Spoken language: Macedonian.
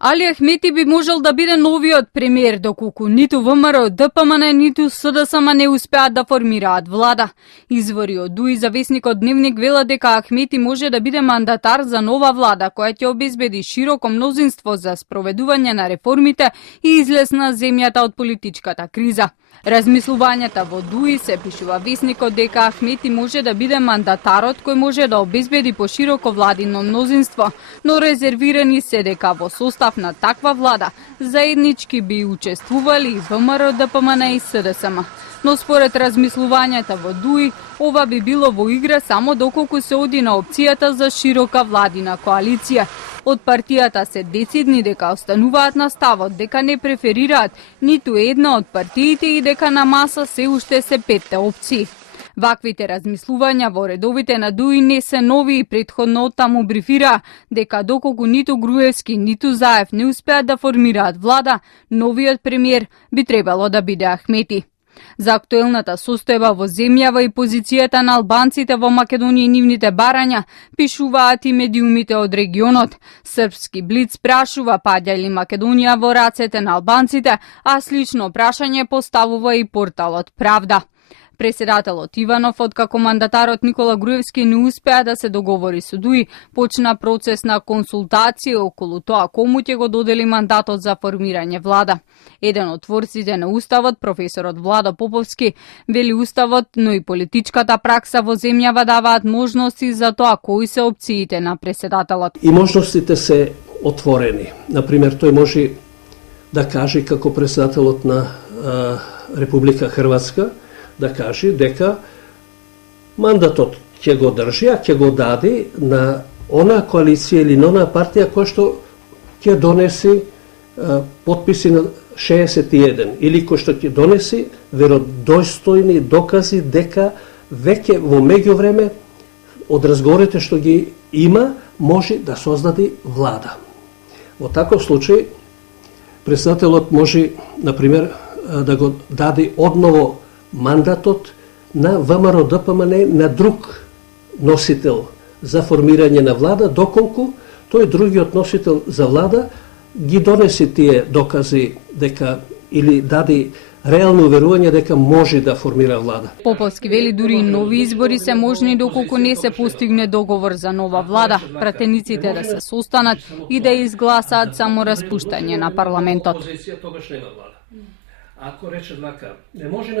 Али Ахмети би можел да биде новиот премиер, доколку ниту ВМРО, ДПМН, ниту СДСМ не успеат да формираат влада. Извори од ДУИ за весникот Дневник велат дека Ахмети може да биде мандатар за нова влада, која ќе обезбеди широко мнозинство за спроведување на реформите и излез на земјата од политичката криза. Размислувањата во ДУИ се пишува весникот дека Ахмети може да биде мандатарот кој може да обезбеди пошироко владино мнозинство, но резервирани се дека во состав на таква влада заеднички би учествували и ВМРО, ДПМН и СДСМ. Но според размислувањата во ДУИ, ова би било во игра само доколку се оди на опцијата за широка владина коалиција. Од партијата се децидни дека остануваат на ставот дека не преферираат ниту една од партиите и дека на маса се уште се 5 опции. Ваквите размислувања во редовите на ДУИ не се нови и претходно оттаму брифира дека доколку ниту Груевски, ниту Заев не успеат да формираат влада, новиот премиер би требало да биде Ахмети. За актуелната состојба во земјава и позицијата на албанците во Македонија и нивните барања пишуваат и медиумите од регионот. Српски Блиц прашува паѓа ли Македонија во рацете на албанците, а слично прашање поставува и порталот Правда. Преседателот Иванов, откако мандатарот Никола Груевски не успеа да се договори со ДУИ, почна процес на консултација околу тоа кому ќе го додели мандатот за формирање влада. Еден од творците на Уставот, професорот Владо Поповски, вели Уставот, но и политичката пракса во земјава даваат можности за тоа кои се опциите на преседателот. И можностите се отворени. Например, тој може да каже како преседателот на Република Хрватска, да каже дека мандатот ќе го држи, а ќе го даде на она коалиција или на она партија која што ќе донеси подписи на 61 или кој што ќе донеси веродостојни докази дека веќе во меѓувреме од разговорите што ги има може да создаде влада. Во таков случај председателот може, например, да го даде одново мандатот на ВМРО ДПМН на друг носител за формирање на влада, доколку тој другиот носител за влада ги донесе тие докази дека или даде реално уверување дека може да формира влада. Поповски вели дури нови избори се можни доколку не се постигне договор за нова влада, пратениците да се состанат и да изгласаат само распуштање на парламентот. Ако рече вака, не може